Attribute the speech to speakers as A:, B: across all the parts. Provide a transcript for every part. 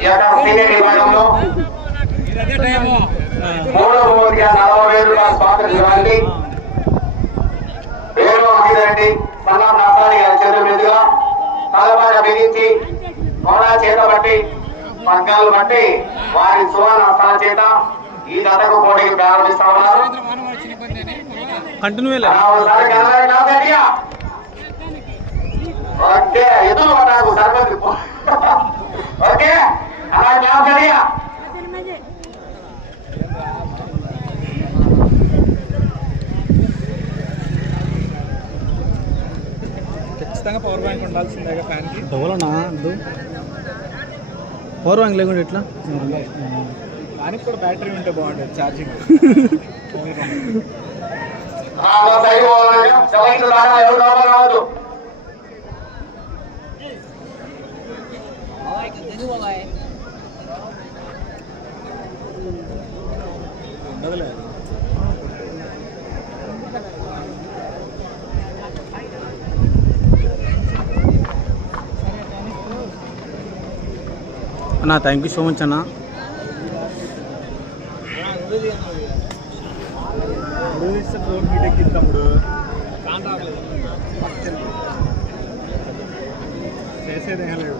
A: ఈ యొక్క సీనియర్ విభాగంలో మూడవ బహుమతిగా నలభై వేలు రూపాయలు స్పాన్సర్ ఇవ్వండి. వేరు మహిళండి సన్నం నష్టాన్ని చేతుల మీదుగా తలపాట బిగించి కోడా చేత బట్టి పగ్గాలు బట్టి వారి సువర్ణ స్థల చేత ఈ దశకు పోటీకి ప్రారంభిస్తా ఉన్నారు.
B: కంటిన్యూ.
A: ఓకే ఎదురు సరిపోతుంది. ఓకే.
B: ఖచ్చితంగా పవర్ బ్యాంక్ ఉండాల్సిందే ఫ్యాన్కి ఎవరన్నా వద్దు పవర్ బ్యాంక్ లేకుండా ఎట్లా? దానికి కూడా బ్యాటరీ ఉంటే బాగుంటుంది ఛార్జింగ్
A: రావద్దు
B: అన్న థ్యాంక్ యూ సో మచ్ అన్న. చేసేదేం లేదు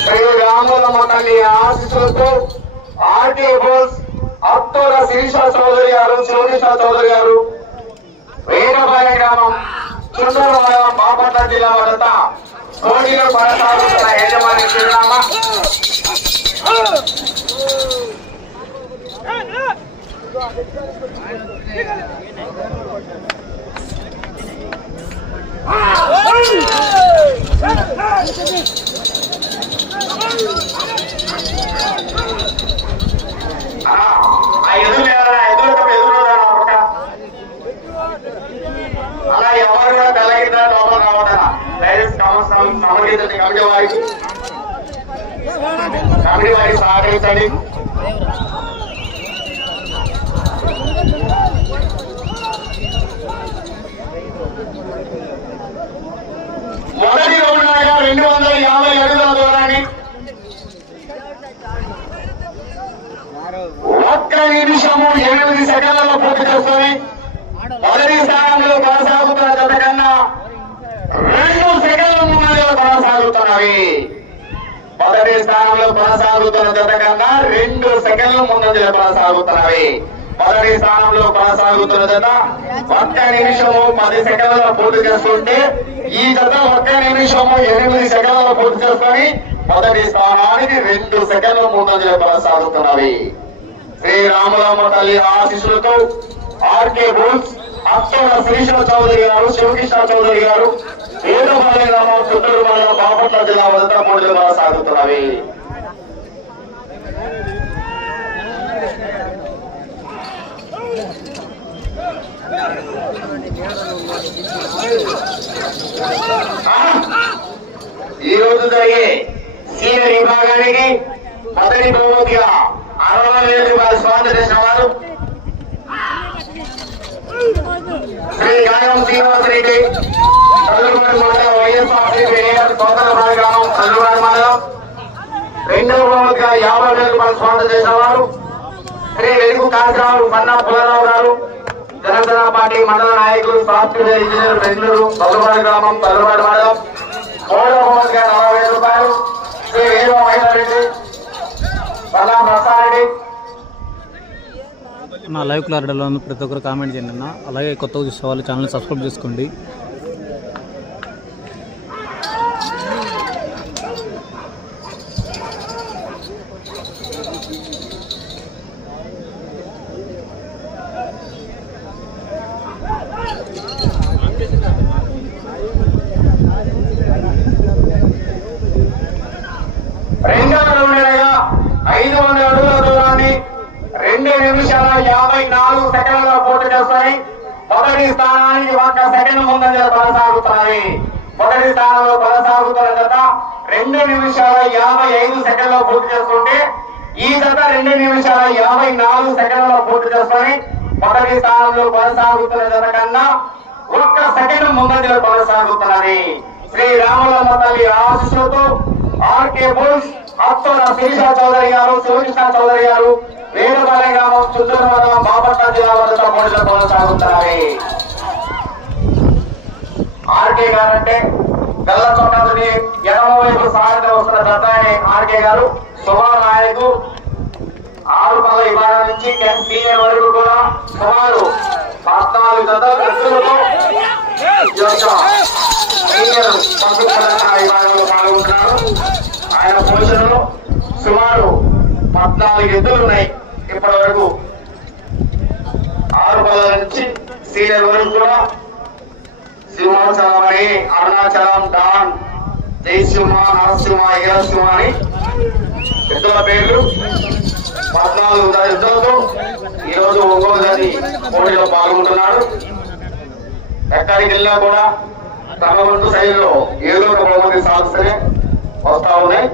A: శ్రీ రాములమ్మ తల్లి ఆశీస్సులతో ఆర్టీ బోస్ అత్తోల శిరీష చౌదరి గారు శివనిష చౌదరి గారు వేగపాలెం గ్రామం చుండూరు మండలం బాపట్ల జిల్లా వద్ద పోటీలో కొనసాగుతున్న యజమాని చిరునామా ఆ, ఎదురు ఎదురు ఎదురు అలా ఎవరు రావద్దన లైసెన్స్ కమిటీ వారికి కమిటీ వారికి సహకరించండి. మొదటి రౌండ్ రెండు వందల యాభై అడుగుల దూరాన్ని. ఒక్క నిమిషము ఎనిమిది సెకండ్లలో పూర్తి చేస్తుంది మొదటిసారి స్థానంలో కొనసాగుతున్న జత కన్నా రెండు సెకండ్ల ముందంజలో కొనసాగుతున్నవి మొదటి స్థానంలో కొనసాగుతున్న జత కన్నా రెండు సెకండ్ల ముందంజలో కొనసాగుతున్నవి. మొదటి స్థానంలో కొనసాగుతున్న జత ఒక్క నిమిషము పది సెకండ్లలో పూర్తి చేస్తుంటే ఈ జత ఒక్క నిమిషము ఎనిమిది సెకండ్లలో పూర్తి చేసుకొని మొదటి స్థానానికి రెండు సెకండ్ల ముందంజలో కొనసాగుతున్నవి. శ్రీ రామరామ తల్లి ఆశీస్సులతో ఆర్కే బుల్స్ అక్షర శ్రీశ్వర చౌదరి గారు శివకృష్ణ చౌదరి గారు రామ గ్రామం చుట్టూరు మండలం బాపట్ల జిల్లా వద్ద పోటీలు కొనసాగుతున్నవి. ఈ రోజు జరిగే సీనియర్ విభాగానికి మొదటి బహుమతిగా అరవై వేల రూపాయలు స్వాగతం చేసిన వారు శ్రీ గాయం శ్రీనివాసరెడ్డి. రెడ్డి మండలం వైఎస్ఆర్సీపీ సోదర గ్రామం చదువుబాటు మండలం. రెండవ యాభై వేల రూపాయలు స్వాగతం చేసిన వారు శ్రీ వెలుగు కాంతిరావు పుల్లారావు గారు జనసేన పార్టీ మండల నాయకులు సాఫ్ట్వేర్ ఇంజనీర్ బెంగళూరు గ్రామం మండలం. మూడవ నలభై వేల రూపాయలు. శ్రీ మహిళారెడ్డి ప్రసారెడ్డి
B: నా లైవ్ క్లారిటీలో ఉన్న ప్రతి ఒక్కరు కామెంట్ చేయండి అన్న. అలాగే కొత్తగా చూసే వాళ్ళు ఛానల్ సబ్స్క్రైబ్ చేసుకోండి.
A: మొదటి స్థానంలో కొనసాగుతున్న జత రెండు నిమిషాల యాభై ఐదు సెకండ్లో పూర్తి చేస్తుంటే ఈ జత రెండు నిమిషాల యాభై నాలుగు సెకండ్ల పూర్తి చేసుకొని మొదటి స్థానంలో కొనసాగుతున్న జత కన్నా ఒక్క సెకండ్ ముందంజలో కొనసాగుతున్నది. శ్రీ రాములమ్మ తల్లి ఆశీస్సులతో ఆర్కే బుల్స్ అత్తోర శిరీష చౌదరి గారు శివకృష్ణ చౌదరి గారు వేణుపాలెం గ్రామం చుట్టూరు మండలం బాపట్ల జిల్లా వద్ద పోటీలో కొనసాగుతున్నాయి ఆర్కే గారంటే అంటే గల్ల ఎడమ వైపు సాయంత్రం వస్తున్న దత్తాయని ఆర్కే గారు సుమారు నాయకు ఆరు పదవ విభాగం నుంచి టెన్ సీనియర్ వరకు కూడా సుమారు పద్నాలుగు జతల వ్యక్తులతో ఈ యొక్క సీనియర్ పంపిస్తున్న విభాగంలో పాల్గొంటున్నారు ఆయన పోషణలో సుమారు పద్నాలుగు ఎద్దులు ఉన్నాయి ఇప్పటి వరకు ఆరు పదల నుంచి సీనియర్ వరకు కూడా సింహాచలమని అరుణాచలం డాన్ జయసింహ నరసింహ ఈరసింహ అని ఎద్దుల పేర్లు. పద్నాలుగు యుద్ధాలతో ఈరోజు ఒంగోలు జాతి పోటీలో పాల్గొంటున్నాడు. ఎక్కడికి వెళ్ళినా కూడా తమ వంతు శైలిలో ఏదో ఒక బహుమతి సాధిస్తేనే వస్తా ఉన్నాయి.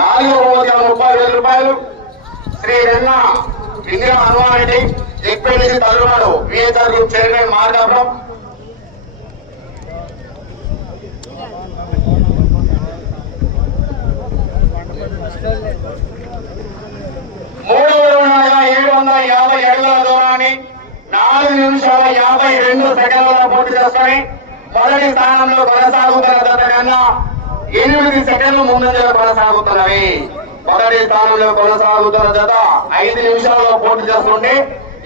A: నాలుగు వందల ముప్పై వేల రూపాయలు శ్రీ రెన్నా ఇందిరా హనుమాన్ రెడ్డి ఎక్పేసి తల్లువాడు విఎస్ఆర్ గ్రూప్ చైర్మన్ మార్గాపురం మూడు ఏడు వందల యాభై అడుగుల దూరాన్ని నాలుగు నిమిషాల యాభై రెండు సెకండ్లలో పూర్తి చేసుకొని మొదటి స్థానంలో కొనసాగుతున్న జత కన్నా ఎనిమిది సెకండ్లు ముందంజలో కొనసాగుతున్నవి. మొదటి స్థానంలో కొనసాగుతున్న జత ఐదు నిమిషాల్లో పోటీ చేస్తుంటే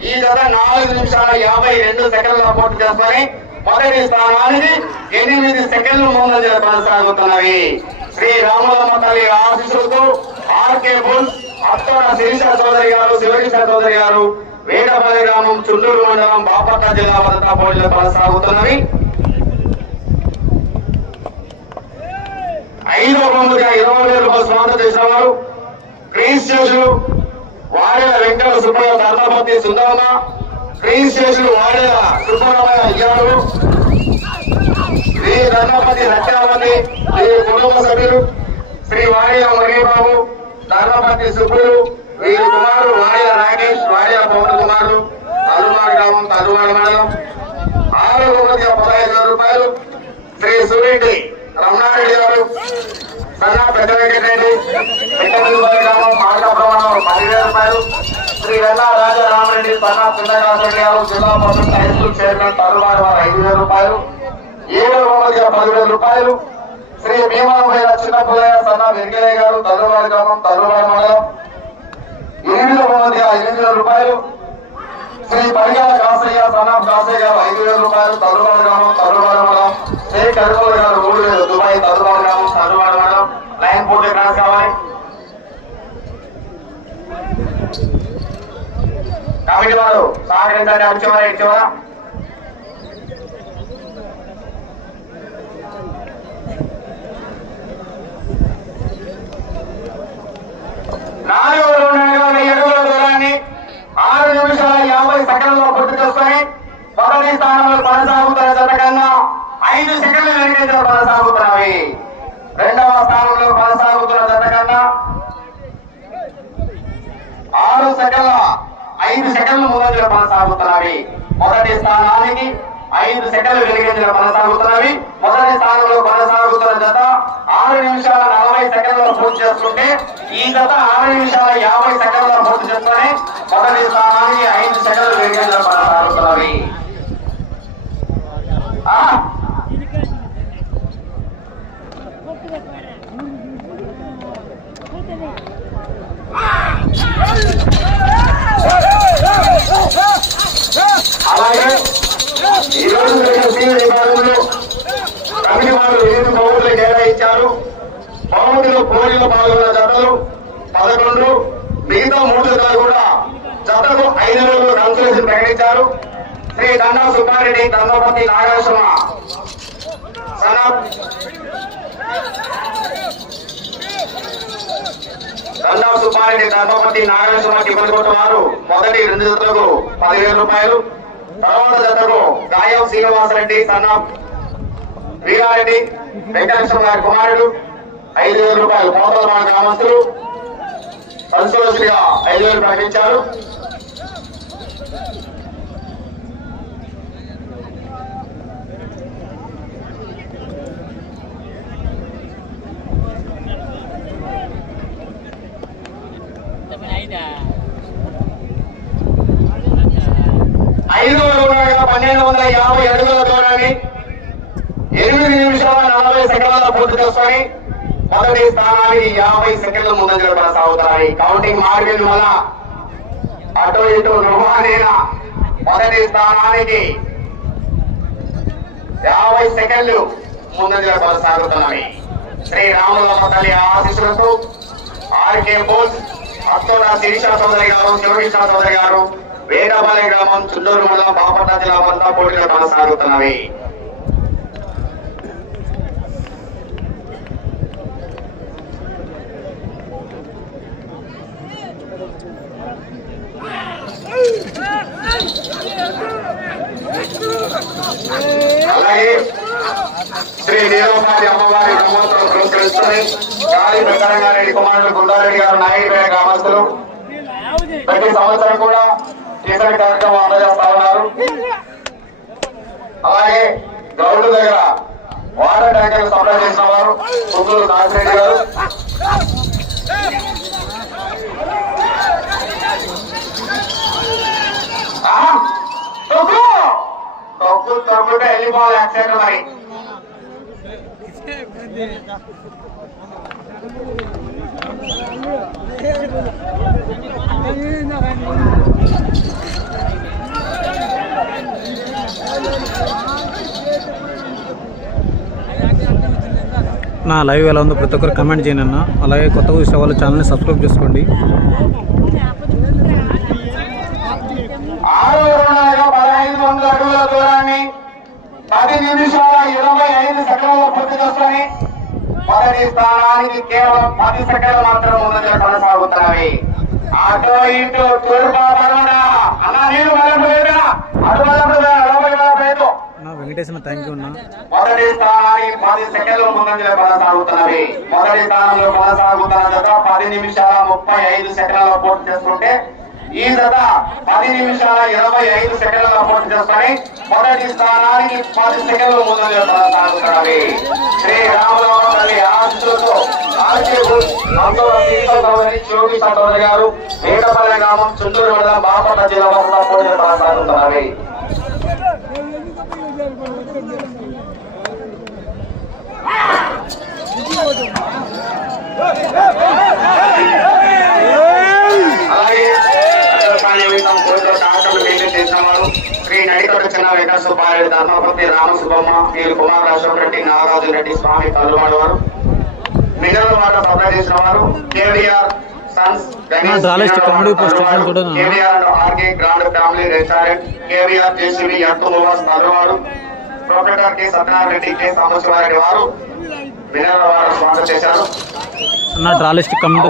A: ఈ జత నాలుగు నిమిషాల యాభై రెండు సెకండ్లలో పోటీ చేసుకొని మొదటి స్థానానికి ఎనిమిది సెకండ్లు ముందంజలో కొనసాగుతున్నవి. శ్రీ రాములమ్మ తల్లి ఆశీస్సులతో ఆర్కే బుల్ అత్తోడ శిరీష చౌదరి గారు శివకృష్ణ చౌదరి గారు వేడపల్లి గ్రామం చుండూరు మండలం బాపట్ల జిల్లా భద్రతా పోటీలు కొనసాగుతున్నవి. ఐదో బొమ్మగా ఇరవై వేల రూపాయలు స్వాగతం చేసిన వారు క్రీన్ స్టేషన్లు వాడేల వెంకట సుబ్బయ్య ధర్మపతి సుందరమ్మ క్రీన్ స్టేషన్ వాడేల సుబ్బరామయ్య అయ్యారు. శ్రీ ధర్మపతి సత్యావతి శ్రీ కుటుంబ సభ్యులు శ్రీ వాడియ మురళీబాబు ధర్మపతి సుబ్బులు వీరి కుమారుడు వాడియ రాకేష్ వాడియ పవన్ కుమారుడు తరుమాడు గ్రామం తరుమాడు మండలం. ఆరు వందల పదహైదు వేల రూపాయలు శ్రీ సూర్యుడి రమణారెడ్డి గారు సన్నా పెద్ద వెంకటరెడ్డి వెంకటరెడ్డి గ్రామం పదివేల రూపాయలు. శ్రీ వెల్లా రాజా రామరెడ్డి సన్నా పిండకాసరెడ్డి గారు జిల్లా పరిషత్ హై స్కూల్ చైర్మన్ వారు ఐదు వేల రూపాయలు. ఏడు బహుమతిగా పదివేల రూపాయలు. శ్రీ భీమాభయ చిన్నపుల్లయ్య సన్న వెంకయ్య గారు తరువారి గ్రామం తరువారి మండలం. ఎనిమిది ఐదు ఎనిమిది వేల రూపాయలు. శ్రీ పరిగాల కాసయ్య సన్నా కాసయ్య గారు ఐదు వేల రూపాయలు. తరువారి గ్రామం తరువారి మండలం. శ్రీ కరుగోలు గారు మూడు లేదు. దుబాయ్ తదుబాటు గ్రామం తదుబాటు మండలం. లైన్ పూర్తి క్రాస్ కావాలి? కమిటీ వారు సహకరించాలి అడిచేవారా ఇచ్చేవారా నాలుగు రెండు అలాగే ఈ జరిగిన సీనియర్ విభాగంలో కమిటీ వారు ఎనిమిది బహుమతులు కేటాయించారు. బహుమతిలో పోటీలో పాల్గొన్న జతలు పదకొండు మిగతా మూడు జతలు కూడా జతకు ఐదు రోజులు కన్సలేషన్ ప్రకటించారు. శ్రీ దండా సుబ్బారెడ్డి నాగేశ్వర దండా సుబ్బారెడ్డి నాగేశ్వరకి వారు మొదటి రెండు జతలకు పదివేల రూపాయలు. తర్వాత జతకు గాయం శ్రీనివాసరెడ్డి సన్న వీరారెడ్డి వెంకటేశ్వర గారి కుమారుడు ఐదు వేల రూపాయలు కోతలమాన గ్రామస్తులు సంతోషిగా ఐదు వేలు ప్రకటించారు ఐదు వందల పన్నెండు వందల యాభై అడుగుల దూరాన్ని ఎనిమిది నిమిషాల నలభై సెకండ్ల పూర్తి మొదటి స్థానానికి యాభై సెకండ్ల ముందంజలు కొనసాగుతాయి కౌంటింగ్ మార్గం వల్ల అటు ఇటు గృహానేన మొదటి స్థానానికి యాభై సెకండ్లు ముందంజలు కొనసాగుతున్నవి శ్రీ రామలమ్మ తల్లి ఆశిస్సులతో ఆర్కే బోస్ అత్తోడ శిరీష చౌదరి గారు శివకృష్ణ చౌదరి గారు వేదపాలె గ్రామం చుండూరు మండలం బాపట్ల జిల్లా వద్ద పోటీలు కొనసాగుతున్నవి. అలాగే శ్రీ నీలవపాటి అమ్మవారి బ్రహ్మోత్సవం పురస్కరిస్తుంది. గాలి వెంకటరంగారెడ్డి కుమారుడు గుండారెడ్డి గారు నాయుడుపేట గ్రామస్తులు. ప్రతి సంవత్సరం కూడా టీచర్ కార్యక్రమం అందజేస్తా ఉన్నారు. అలాగే గౌడు దగ్గర వాటర్ ట్యాంకర్ సప్లై చేసిన వారు పుత్తూరు నాగిరెడ్డి గారు. మరి
B: నా లైవ్ ఎలా ఉందో ప్రతి ఒక్కరు కమెంట్ చేయండి అన్న. అలాగే కొత్తగా చూసే వాళ్ళు ఛానల్ని సబ్స్క్రైబ్ చేసుకోండి.
A: ఆరు వందల పదహైదు వందల అడుగుల దూరాన్ని పది నిమిషాల ఇరవై ఐదు సెకండ్ల పూర్తి చేసుకొని మొదటి స్థానానికి కేవలం పది సెకండ్లు మాత్రం ముందంజలు కొనసాగుతున్నవి. అటు ఇటు తూర్పు అన్న నేను వెళ్ళలేదు అటు వెళ్ళలేదు అరవై వెళ్ళలేదు
B: నా వెంకటేశ్వర థ్యాంక్ యూ అన్న.
A: మొదటి స్థానానికి పది సెకండ్లు ముందంజలు కొనసాగుతున్నవి. మొదటి స్థానంలో కొనసాగుతున్న జత పది నిమిషాల ముప్పై ఐదు సెకండ్ల పూర్తి చేసుకుంటే ఈ జత పది నిమిషాల ఇరవై ఐదు సెకండ్ల పూర్తి చేసుకొని మొదటి స్థానానికి పది సెకండ్లు ముందు కొనసాగుతున్నవి శ్రీ రామరామ తల్లి చోటి గారు వేటపల్లి గ్రామం చుట్టూరు మండలం బాపట్ల జిల్లా వద్ద పోటీలు సుబ్బారెడ్డి ధర్మపతి రామసుబ్బమ్మ వీరు కుమార్ అశోక్ రెడ్డి నాగార్జున రెడ్డి స్వామి కల్లుమాడ వారు. మినరల్ వాటర్ సప్లై చేసిన వారు KVR sons? KVR and RK grand family restaurant KVR JCB Nivas professor K Satyanarayana Reddy K వారు మినరల్ వాటర్ స్పాన్సర్ చేశారు.
B: నా కమెంట్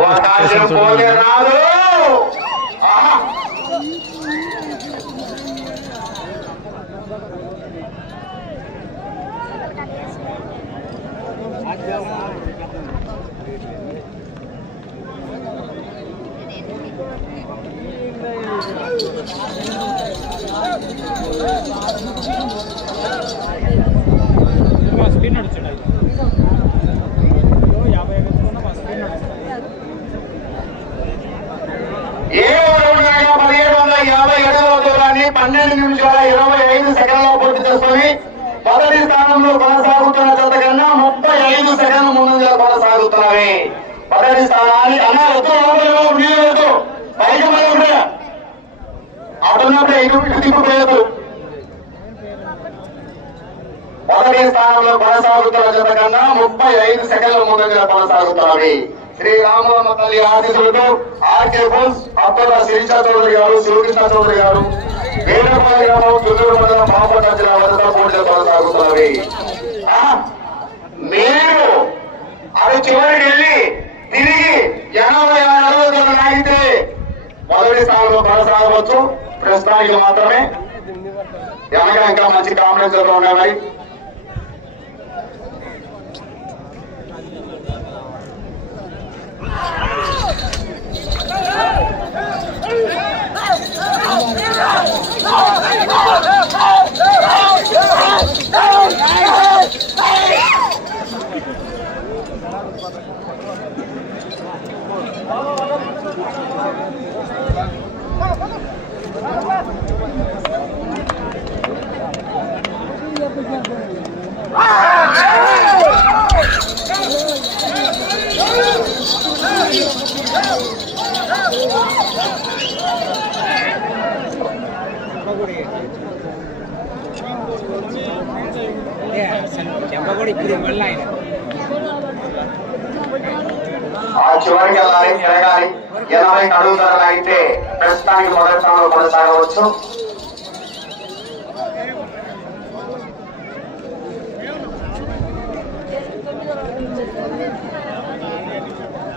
A: ఏ ఓడవుడినైనా పదిహేడు వందల యాభై అడుగుల దూరాన్ని పన్నెండు నిమిషాల ఇరవై ఐదు సెకండ్ల పూర్తి చేసుకొని మొదటి స్థానంలో కొనసాగుతున్న జత కన్నా ముప్పై ఐదు సెకండ్ ముందంజలో కొనసాగుతున్నవి మొదటి స్థానాన్ని అన్న వద్దు లోపలికి పో, మీరు వద్దు పైకి మనం ఉండే అటున్నప్పుడే ఇటు ఇటు తిప్పిపోయద్దు మొదటి స్థానంలో కొనసాగుతున్న జత కన్నా ముప్పై ఐదు సెకండ్ల ముందుగా కొనసాగుతున్నవి శ్రీ రామరామ తల్లి ఆశీస్సులతో ఆర్కే బోస్ అత్తల శిరీష చౌదరి గారు శివకృష్ణ చౌదరి గారు వేడపల్లి గ్రామం తుల్లూరు మండలం బాపట్ల జిల్లా వద్ద పోటీలు కొనసాగుతున్నవి మీరు వారు చివరికి వెళ్ళి తిరిగి ఎనభై ఆరు అడుగులు నాగితే మొదటి స్థానంలో కొనసాగవచ్చు. ప్రస్తుతానికి మాత్రమే వెనక ఇంకా మంచి కాంబినేషన్ ఉన్నాయి మరి ఆ చివరికి వెళ్ళాలి తిరగాలి. ఎనభై అడుగు ధరలు అయితే ప్రస్తుతానికి మొదటి స్థానంలో కొనసాగవచ్చు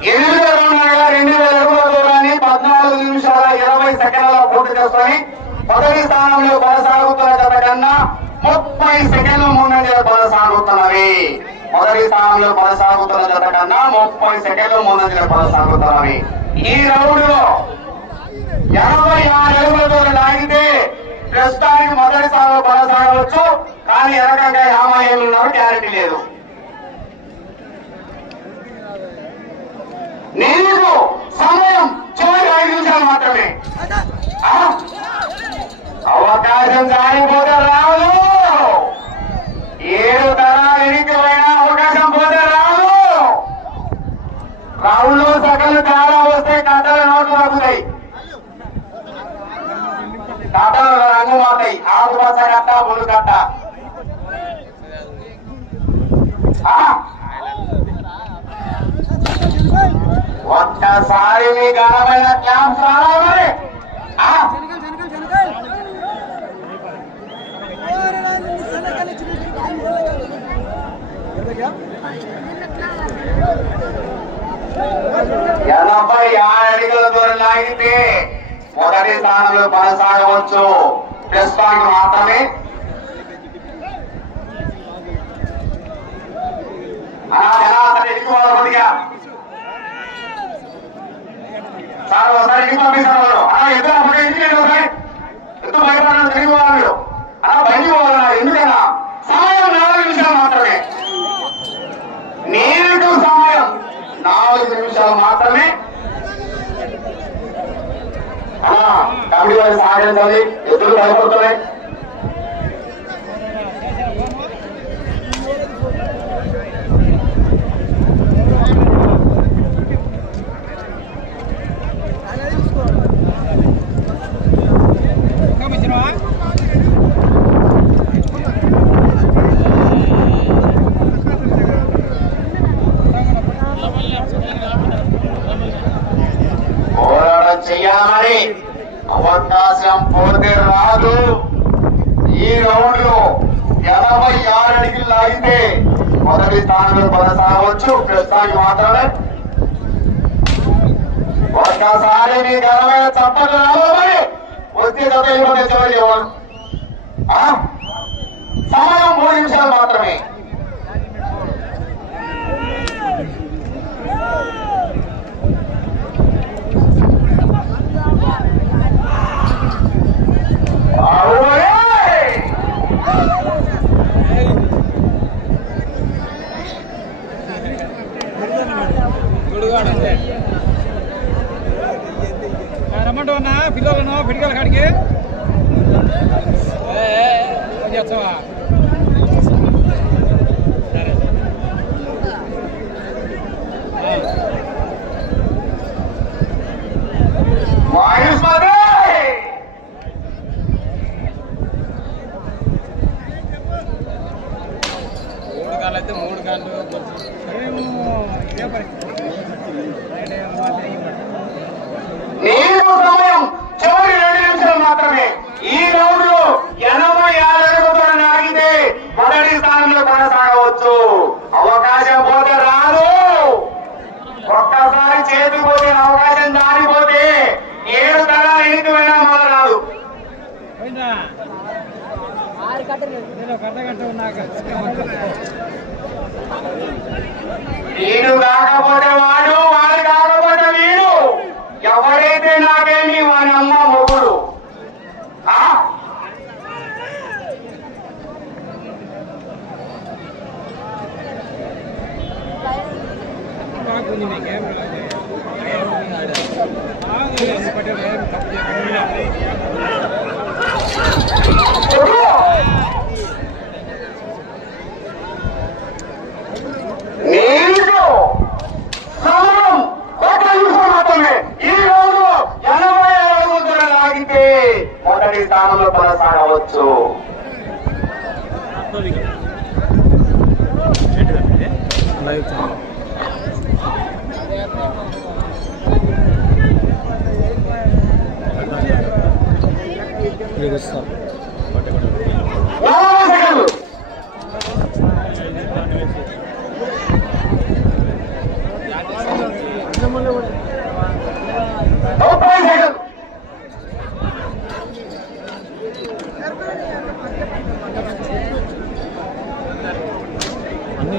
A: ఎనిమిది రౌండ్లుగా రెండు వేల అడుగుల దూరాన్ని పద్నాలుగు నిమిషాల ఇరవై సెకండ్లలో పూర్తి చేసుకొని మొదటి స్థానంలో కొనసాగుతున్న కన్నా ముప్పై సెకండ్ల ముందంజలో కొనసాగుతున్నవి. మొదటి స్థానంలో కొనసాగుతున్న జత కన్నా ముప్పై సెకండ్ల ముందంజలో కొనసాగుతున్నవి. ఈ రౌండ్లో ఎనభై ఆరు అడుగుల దూరం లాగితే ప్రస్తుతానికి మొదటి స్థానంలో కొనసాగవచ్చు. కానీ ఎనకంగా యాభై ఏళ్ళు ఉన్నారు గ్యారెంటీ లేదు. నీకు సమయం చివరి ఐదు నిమిషాలు మాత్రమే. అవకాశం జారిపోతే రాదు. ఏడు తరాలు వెనక్కి పోయినా అవకాశం పోతే రాదు. రావులు సగలు తేడా వస్తే కథలు నోట్లు తగ్గుతాయి కథలు రంగు మాతాయి ఆకుపచ్చ కట్ట బులు కట్ట. ఒక్కసారి మీ ఘనమైన క్యాంప్ రావాలి ఎనభై ఆరు అడుగుల దూరం లాగితే మొదటి స్థానంలో కొనసాగవచ్చు. ప్రస్తుతానికి మాత్రమే. అలా సార్ ఒకసారి ఇంటికి పంపిస్తాను. వాళ్ళు అలా ఎదురు అప్పుడు ఇంటికి ఒకసారి? తిరిగి పోవాలి మీరు. అలా బయటికి పోవాలన్నా ఎందుకన్నా సమయం నాలుగు నిమిషాలు మాత్రమే. నేను నాలుగు నిమిషాలు మాత్రమే. కమిటీ వారి సహకరించాలి ఎద్దులు భయపడుతున్నాయి అవకాశం పోతే రాదు. ఈ రౌండ్లో ఎనభై ఆరు అడిగిలు లాగితే మొదటి స్థానంలో కొనసాగవచ్చు. ప్రస్తుతానికి మాత్రమే. ఒక్కసారి మీ ఘనమైన చప్పట్లు రావాలి. వచ్చే జత చివరి సమయం మూడు నిమిషాలు మాత్రమే. అవునే!
C: పిల్లలను పిడికల కాడికి ఏ, ఏ, చేస్తావా
A: నీరు సమయం చివరి రెండు నిమిషాలు మాత్రమే. ఈ రౌండ్లో ఎనభై ఆరు అడుగుతో నాగితే మొదటి స్థానంలో కొనసాగవచ్చు. అవకాశం పోతే రాదు. ఒక్కసారి చేతికి అవకాశం దానిపోతే ఏడు తరాలు ఎనిమిది పోయినా మళ్ళా రాదు. ఆరు గంటలు ఏడు కాకపోతే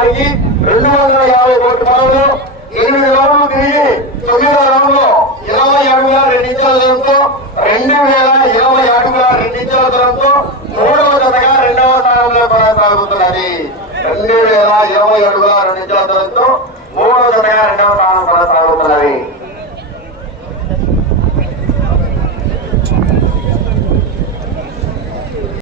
A: వారికి రెండు వందల యాభై కోట్ల పనులు ఎనిమిది రౌండ్లు తిరిగి తొమ్మిది రౌండ్ ఇరవై అడుగుల రెండించాల దూరంతో రెండు వేల ఇరవై అడుగుల రెండించాల దూరంతో మూడవ జతగా రెండవ స్థానంలో కొనసాగుతున్నది. రెండు వేల ఇరవై అడుగుల